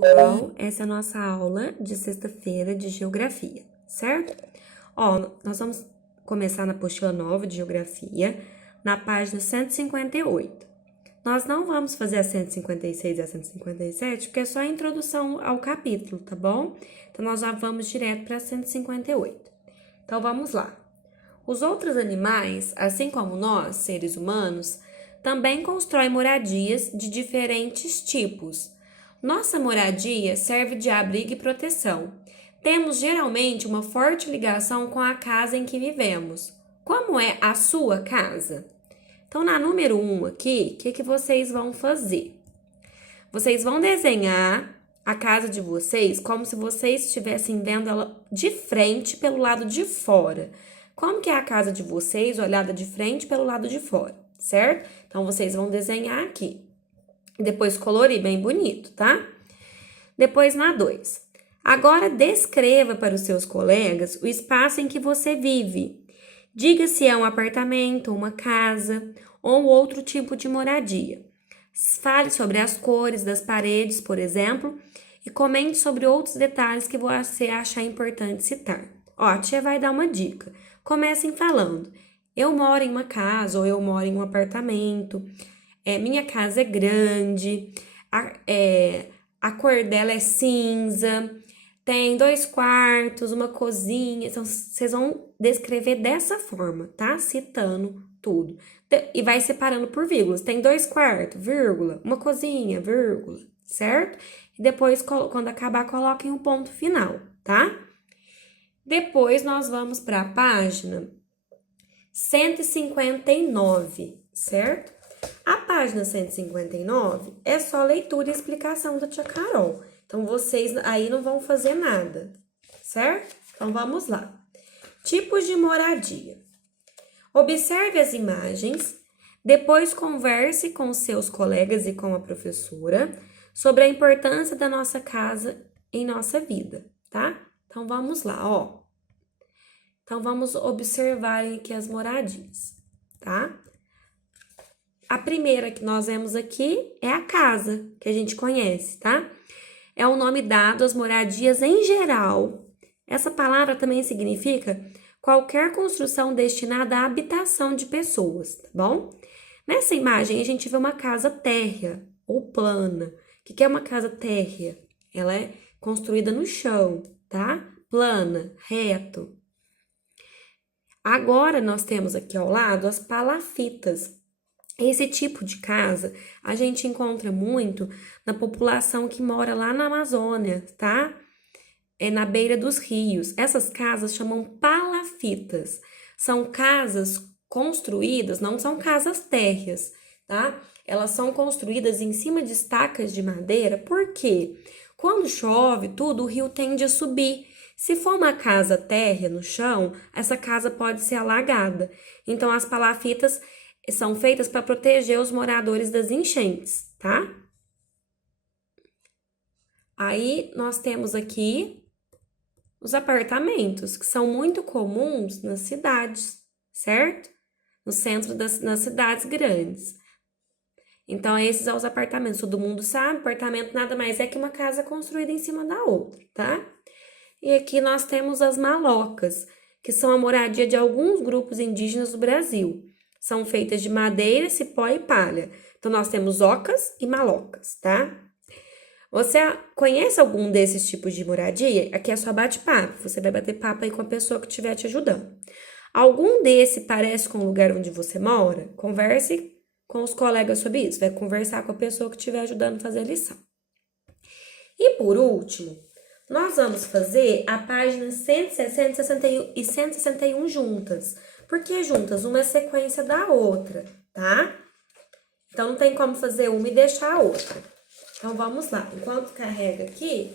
Pessoal, essa é a nossa aula de sexta-feira de geografia, certo? Ó, nós vamos começar na apostila nova de geografia, na página 158. Nós não vamos fazer a 156 e a 157, porque é só a introdução ao capítulo, tá bom? Então, nós já vamos direto para 158. Então, vamos lá. Os outros animais, assim como nós, seres humanos, também constroem moradias de diferentes tipos. Nossa moradia serve de abrigo e proteção. Temos geralmente uma forte ligação com a casa em que vivemos. Como é a sua casa? Então, na número 1 aqui, o que vocês vão fazer? Vocês vão desenhar a casa de vocês como se vocês estivessem vendo ela de frente pelo lado de fora. Como que é a casa de vocês olhada de frente pelo lado de fora, certo? Então, vocês vão desenhar aqui. Depois colorir bem bonito, tá? Depois na 2. Agora descreva para os seus colegas o espaço em que você vive. Diga se é um apartamento, uma casa ou outro tipo de moradia. Fale sobre as cores das paredes, por exemplo, e comente sobre outros detalhes que você achar importante citar. Ó, a tia vai dar uma dica. Comecem falando: eu moro em uma casa ou eu moro em um apartamento. Minha casa é grande, a cor dela é cinza, tem 2 quartos, uma cozinha. Então, vocês vão descrever dessa forma, tá? Citando tudo. E vai separando por vírgulas. Tem 2 quartos, vírgula, uma cozinha, vírgula, certo? E depois, quando acabar, coloquem um ponto final, tá? Depois, nós vamos para a página 159, certo? A página 159 é só leitura e explicação da tia Carol. Então, vocês aí não vão fazer nada, certo? Então, vamos lá. Tipos de moradia. Observe as imagens, depois converse com seus colegas e com a professora sobre a importância da nossa casa em nossa vida, tá? Então, vamos lá, ó. Então, vamos observar aqui as moradias, tá? A primeira que nós vemos aqui é a casa, que a gente conhece, tá? É o nome dado às moradias em geral. Essa palavra também significa qualquer construção destinada à habitação de pessoas, tá bom? Nessa imagem, a gente vê uma casa térrea ou plana. O que é uma casa térrea? Ela é construída no chão, tá? Plana, reto. Agora, nós temos aqui ao lado as palafitas. Esse tipo de casa a gente encontra muito na população que mora lá na Amazônia, tá? É na beira dos rios. Essas casas chamam palafitas. São casas construídas, não são casas térreas, tá? Elas são construídas em cima de estacas de madeira, por quê? Quando chove, tudo, o rio tende a subir. Se for uma casa térrea no chão, essa casa pode ser alagada. Então, as palafitas são feitas para proteger os moradores das enchentes, tá? Aí, nós temos aqui os apartamentos, que são muito comuns nas cidades, certo? No centro nas cidades grandes. Então, esses são os apartamentos. Todo mundo sabe, apartamento nada mais é que uma casa construída em cima da outra, tá? E aqui nós temos as malocas, que são a moradia de alguns grupos indígenas do Brasil. São feitas de madeira, cipó e palha. Então, nós temos ocas e malocas, tá? Você conhece algum desses tipos de moradia? Aqui é só bate-papo. Você vai bater papo aí com a pessoa que estiver te ajudando. Algum desse parece com o lugar onde você mora? Converse com os colegas sobre isso. Vai conversar com a pessoa que estiver ajudando a fazer a lição. E por último, nós vamos fazer a página 160, 161 e 161 juntas. Por que juntas? Uma é sequência da outra, tá? Então, não tem como fazer uma e deixar a outra. Então, vamos lá. Enquanto carrega aqui,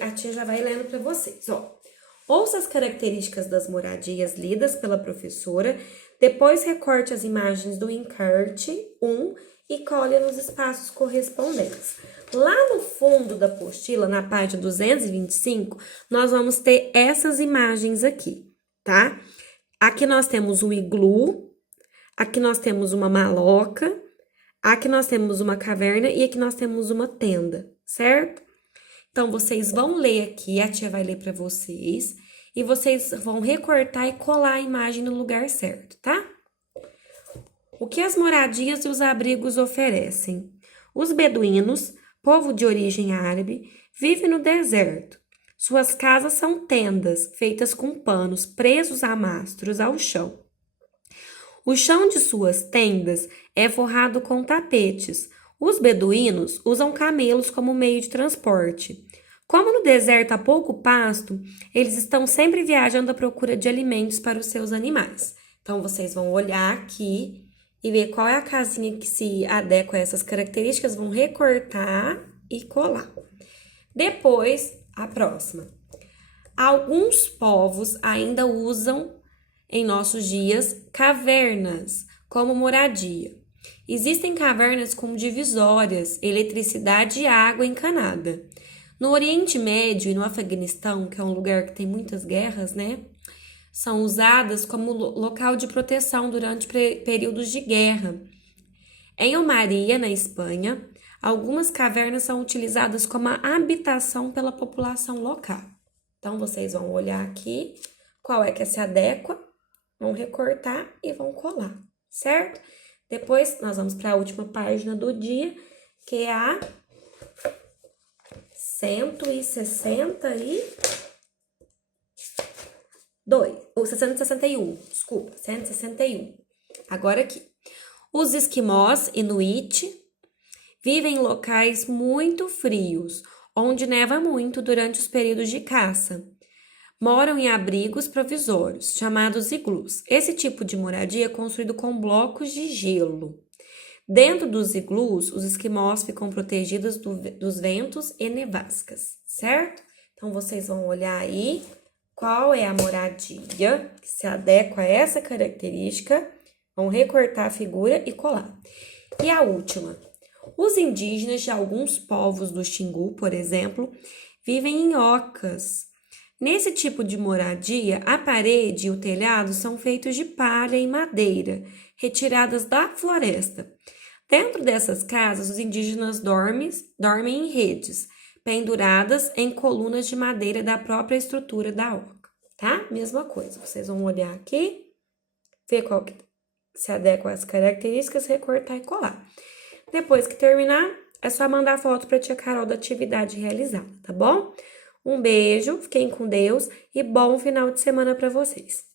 a tia já vai lendo para vocês, ó. Ouça as características das moradias lidas pela professora, depois recorte as imagens do encarte 1 e colhe nos espaços correspondentes. Lá no fundo da apostila, na página 225, nós vamos ter essas imagens aqui, tá? Aqui nós temos um iglu, aqui nós temos uma maloca, aqui nós temos uma caverna e aqui nós temos uma tenda, certo? Então, vocês vão ler aqui, a tia vai ler para vocês, e vocês vão recortar e colar a imagem no lugar certo, tá? O que as moradias e os abrigos oferecem? Os beduínos, povo de origem árabe, vivem no deserto. Suas casas são tendas, feitas com panos presos a mastros ao chão. O chão de suas tendas é forrado com tapetes. Os beduínos usam camelos como meio de transporte. Como no deserto há pouco pasto, eles estão sempre viajando à procura de alimentos para os seus animais. Então, vocês vão olhar aqui e ver qual é a casinha que se adequa a essas características, vão recortar e colar. Depois, a próxima. Alguns povos ainda usam, em nossos dias, cavernas como moradia. Existem cavernas com divisórias, eletricidade e água encanada. No Oriente Médio e no Afeganistão, que é um lugar que tem muitas guerras, né? São usadas como local de proteção durante períodos de guerra. Em Almeria, na Espanha, algumas cavernas são utilizadas como habitação pela população local. Então, vocês vão olhar aqui qual é que se adequa, vão recortar e vão colar, certo? Depois, nós vamos para a última página do dia, que é a 161. Agora aqui. Os esquimós, inuit, vivem em locais muito frios, onde neva muito durante os períodos de caça. Moram em abrigos provisórios, chamados iglus. Esse tipo de moradia é construído com blocos de gelo. Dentro dos iglus, os esquimós ficam protegidos dos ventos e nevascas, certo? Então, vocês vão olhar aí qual é a moradia que se adequa a essa característica, vão recortar a figura e colar. E a última, os indígenas de alguns povos do Xingu, por exemplo, vivem em ocas. Nesse tipo de moradia, a parede e o telhado são feitos de palha e madeira, retiradas da floresta. Dentro dessas casas, os indígenas dormem em redes, penduradas em colunas de madeira da própria estrutura da oca, tá? Mesma coisa, vocês vão olhar aqui, ver qual que se adequa às características, recortar e colar. Depois que terminar, é só mandar foto para a tia Carol da atividade realizada, tá bom? Um beijo, fiquem com Deus e bom final de semana para vocês.